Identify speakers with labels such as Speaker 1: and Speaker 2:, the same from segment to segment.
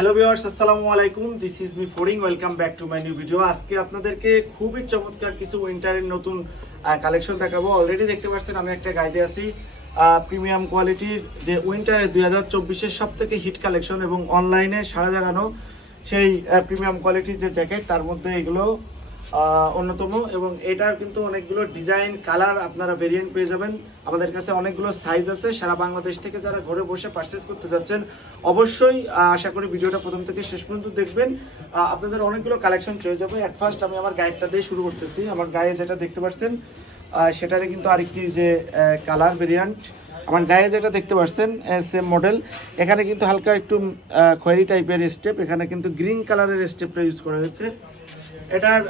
Speaker 1: Hello viewers আসসালামু আলাইকুম this is me ফোরিং welcome back to my new video আজকে আপনাদেরকে খুবই চমৎকার কিছু উইন্টারের নতুন কালেকশন দেখাবো। অলরেডি দেখতে পাচ্ছেন, আমি একটা গাইডে আছি। প্রিমিয়াম কোয়ালিটির যে উইন্টারের দুই হাজার চব্বিশের সব থেকে হিট কালেকশন এবং অনলাইনে সারা জাগানো সেই প্রিমিয়াম কোয়ালিটির যে জ্যাকেট তার মধ্যে এগুলো অন্যতম এবং এটার কিন্তু অনেকগুলো ডিজাইন কালার আপনারা ভেরিয়েন্ট পেয়ে যাবেন। আমাদের কাছে অনেকগুলো সাইজ আছে। সারা বাংলাদেশ থেকে যারা ঘরে বসে পারচেস করতে যাচ্ছেন, অবশ্যই আশা করি ভিডিওটা প্রথম থেকে শেষ পর্যন্ত দেখবেন। আপনাদের অনেকগুলো কালেকশন চলে যাবে। অ্যাট ফার্স্ট আমি আমার গাইডটা দিয়ে শুরু করতেছি। আমার গায়ে যেটা দেখতে পাচ্ছেন সেটারে কিন্তু আরেকটি যে কালার ভেরিয়েন্ট আমার গায়ে যেটা দেখতে পাচ্ছেন সেম মডেল এখানে কিন্তু হালকা একটু খয়েরি টাইপের স্টেপ এখানে কিন্তু গ্রিন কালারের স্টেপটা ইউজ করা হয়েছে। এটার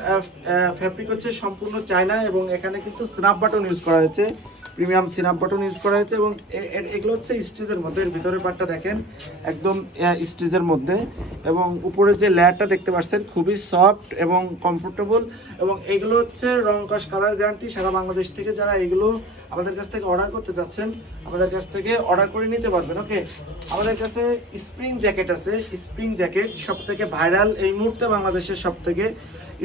Speaker 1: ফ্যাব্রিক হচ্ছে সম্পূর্ণ চায়না এবং এখানে কিন্তু স্ন্যাপ বাটন ইউজ করা হয়েছে। প্রিমিয়াম স্ন্যাপ বাটন ইউজ করা হয়েছে এবং এগুলো হচ্ছে স্টিচের মধ্যে। এর ভিতরের পার্টটা দেখেন, একদম স্টিচের মধ্যে। এবং উপরে যে লেয়ারটা দেখতে পাচ্ছেন, খুবই সফট এবং কমফোর্টেবল এবং এগুলো হচ্ছে রং কস কালার গ্যারান্টি সারা বাংলাদেশ থেকে যারা এগুলো আমাদের কাছ থেকে অর্ডার করতে চাচ্ছেন, আমাদের কাছ থেকে অর্ডার করে নিতে পারবেন। ওকে আমাদের কাছে স্প্রিং জ্যাকেট আছে। স্প্রিং জ্যাকেট সব থেকে ভাইরাল এই মুহূর্তে বাংলাদেশের সব থেকে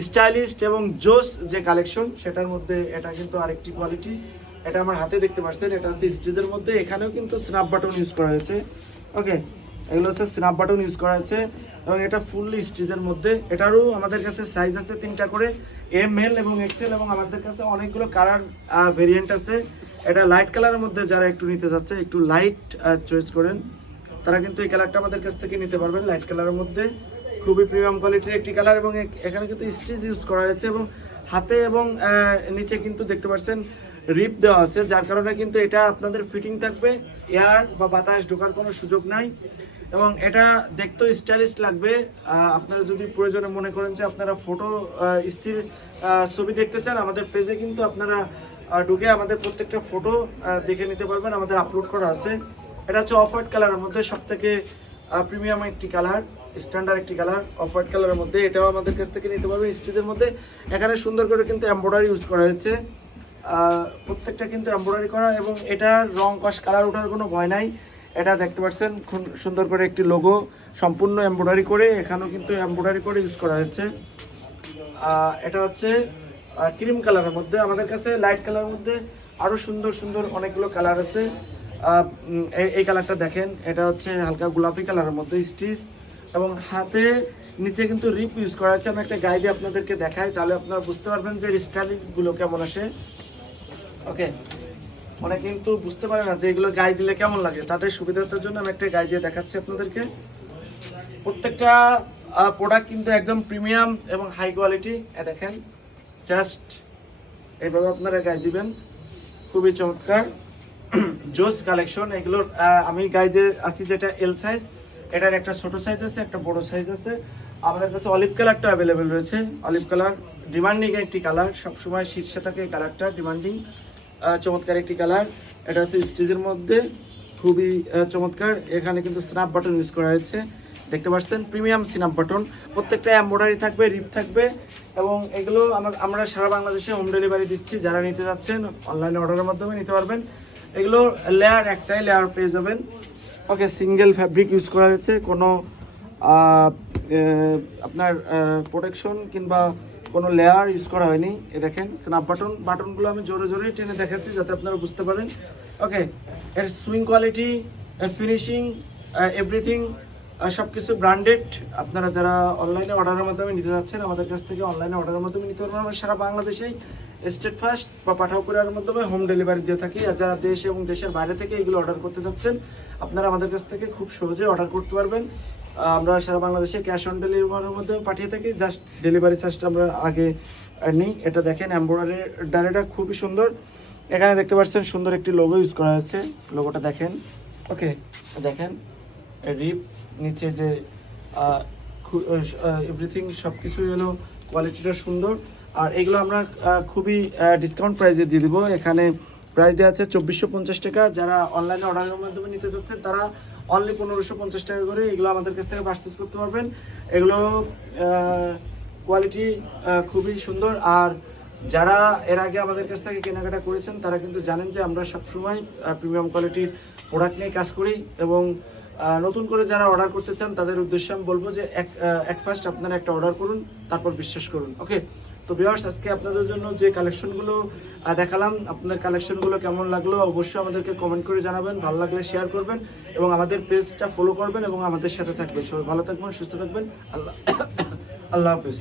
Speaker 1: স্টাইলিস্ট এবং জোস যে কালেকশন, সেটার মধ্যে এটা কিন্তু আরেকটি কোয়ালিটি। এটা আমার হাতে দেখতে পাচ্ছেন এটা হচ্ছে স্টিচের মধ্যে। এখানেও কিন্তু স্ন্যাপ বাটন ইউজ করা হয়েছে। ওকে এগুলো হচ্ছে স্ন্যাপ বাটন ইউজ করা হয়েছে এবং এটা ফুললি স্টিচের মধ্যে। এটারও আমাদের কাছে সাইজ আছে তিনটা করে এম এল এবং এক্সেল এবং আমাদের কাছে অনেকগুলো কালার ভেরিয়েন্ট আছে। এটা লাইট কালারের মধ্যে যারা একটু নিতে যাচ্ছে একটু লাইট চয়েস করেন, তারা কিন্তু এই কালারটা আমাদের কাছ থেকে নিতে পারবেন লাইট কালারের মধ্যে। খুবই প্রিমিয়াম কোয়ালিটির একটি কালার এবং এখানে কিন্তু স্টিচ ইউজ করা হয়েছে এবং হাতে এবং নিচে কিন্তু দেখতে পাচ্ছেন রিপ দেওয়া আছে, যার কারণে কিন্তু এটা আপনাদের ফিটিং থাকবে এয়ার বা বাতাস ঢোকার কোনো সুযোগ নাই এবং এটা দেখতেও স্টাইলিশ লাগবে। আপনারা যদি প্রয়োজনে মনে করেন যে আপনারা ফটো স্থির ছবি দেখতে চান, আমাদের পেজে কিন্তু আপনারা ঢুকে আমাদের প্রত্যেকটা ফটো দেখে নিতে পারবেন, আমাদের আপলোড করা আছে। এটা হচ্ছে অফ হোয়াইট কালারের মধ্যে সব থেকে প্রিমিয়াম একটি কালার স্ট্যান্ডার্ড একটি কালার অফ হোয়াইট কালারের মধ্যে। এটাও আমাদের কাছ থেকে নিতে পারবেন স্টিচের মধ্যে এখানে সুন্দর করে কিন্তু এমব্রয়ডারি ইউজ করা হয়েছে। প্রত্যেকটা কিন্তু এমব্রয়ডারি করা এবং এটার রং, কষ কালার ওঠার কোনো ভয় নাই। এটা দেখতে পাচ্ছেন সুন্দর করে একটি লোগো সম্পূর্ণ এমব্রয়ডারি করে এখানেও কিন্তু এমব্রয়ডারি করে ইউজ করা হয়েছে। এটা হচ্ছে ক্রিম কালারের মধ্যে। আমাদের কাছে লাইট কালারের মধ্যে আরও সুন্দর সুন্দর অনেকগুলো কালার আছে। এই কালারটা দেখেন। এটা হচ্ছে হালকা গোলাপি কালারের মধ্যে স্টিচ এবং হাতে নিচে কিন্তু রিপ ইউজ করা আছে। আমি একটা গাইডে আপনাদেরকে দেখাই, তাহলে আপনারা বুঝতে পারবেন যে স্টাইলিংগুলো কেমন আসে। ওকে অনেক কিন্তু বুঝতে পারে না যে এগুলো গায়ে দিলে কেমন লাগে। তাদের সুবিধার জন্য আমি একটা গায়ে দিয়ে দেখাচ্ছি আপনাদেরকে। প্রত্যেকটা প্রোডাক্ট কিন্তু একদম প্রিমিয়াম এবং হাই কোয়ালিটি দেখেন জাস্ট এইভাবে আপনারা গায়ে দিবেন। খুবই চমৎকার। জোস কালেকশন এগুলোর আমি গাইডে আছি যেটা এল সাইজ এটার একটা ছোট সাইজ আছে, একটা বড় সাইজ আছে। আমাদের কাছে অলিভ কালারটা অ্যাভেলেবেল রয়েছে। অলিভ কালার ডিমান্ডিং একটি কালার সবসময় শীর্ষে থাকে এই কালারটা ডিমান্ডিং চমৎকার একটি কালার এটা হচ্ছে স্টিজের মধ্যে। খুবই চমৎকার। এখানে কিন্তু স্ন্যাপ বাটন ইউজ করা হয়েছে। দেখতে পাচ্ছেন? প্রিমিয়াম স্ন্যাপ বাটন প্রত্যেকটা এমব্রয়ডারি থাকবে রিপ থাকবে। এবং এগুলো আমার- আমরা সারা বাংলাদেশে হোম ডেলিভারি দিচ্ছি। যারা নিতে যাচ্ছেন অনলাইনে অর্ডারের মাধ্যমে নিতে পারবেন। এগুলো লেয়ার একটাই লেয়ার পেয়ে যাবেন। ওকে সিঙ্গেল ফ্যাব্রিক ইউজ করা হয়েছে। কোনো আপনার প্রোটেকশন কিংবা কোনো লেয়ার ইউজ করা হয়নি। এ দেখেন স্ন্যাপ বাটন বাটনগুলো আমি জোরে জোরে টেনে দেখাচ্ছি যাতে আপনারা বুঝতে পারেন। ওকে, এর সুইং কোয়ালিটি এর ফিনিশিং এভরিথিং সব কিছু ব্র্যান্ডেড আপনারা যারা অনলাইনে অর্ডারের মাধ্যমে নিতে যাচ্ছেন, আমাদের কাছ থেকে অনলাইনে অর্ডারের মাধ্যমে নিতে পারবেন। আমরা সারা বাংলাদেশেই স্টেট ফার্স্ট বা পাঠাও কুরিয়ারের মাধ্যমে হোম ডেলিভারি দিয়ে থাকি। আর যারা দেশ এবং দেশের বাইরে থেকে এগুলো অর্ডার করতে চাচ্ছেন, আপনারা আমাদের কাছ থেকে খুব সহজে অর্ডার করতে পারবেন। আমরা সারা বাংলাদেশে ক্যাশ অন ডেলিভারির মাধ্যমে পাঠিয়ে থাকি। জাস্ট ডেলিভারি চার্জটা আমরা আগে নিই। এটা দেখেন, এমব্রয়ডারি, ডালেটা খুবই সুন্দর। এখানে দেখতে পাচ্ছেন সুন্দর একটি লোগো ইউজ করা হয়েছে। লোগোটা দেখেন। ওকে দেখেন রিপ নিচে যে এভরিথিং সব কিছুই হলো কোয়ালিটিটা সুন্দর। আর এগুলো আমরা খুবই ডিসকাউন্ট প্রাইসে দিয়ে দিব। এখানে প্রাইস দেওয়া আছে চব্বিশশো পঞ্চাশ টাকা। যারা অনলাইনে অর্ডারের মাধ্যমে নিতে চাচ্ছেন তারা অনলি পনেরোশো পঞ্চাশ টাকা করে এগুলো আমাদের কাছ থেকে পারচেস করতে পারবেন। এগুলো কোয়ালিটি খুবই সুন্দর। আর যারা এর আগে আমাদের কাছ থেকে কেনাকাটা করেছেন, তারা কিন্তু জানেন যে আমরা সবসময় প্রিমিয়াম কোয়ালিটির প্রোডাক্ট নিয়ে কাজ করি এবং নতুন করে যারা অর্ডার করতে চান, তাদের উদ্দেশ্যে আমি বলব যে এক ফার্স্ট আপনারা একটা অর্ডার করুন, তারপর বিশ্বাস করুন। ওকে তো বিহার্স আজকে আপনাদের জন্য যে কালেকশনগুলো গুলো দেখালাম, আপনাদের কালেকশনগুলো কেমন লাগল অবশ্যই আমাদেরকে কমেন্ট করে জানাবেন, ভালো লাগলে শেয়ার করবেন এবং আমাদের পেজটা ফলো করবেন এবং আমাদের সাথে থাকবেন। সবাই ভালো থাকবেন, সুস্থ থাকবেন। আল্লাহ আল্লাহ হাফিজ।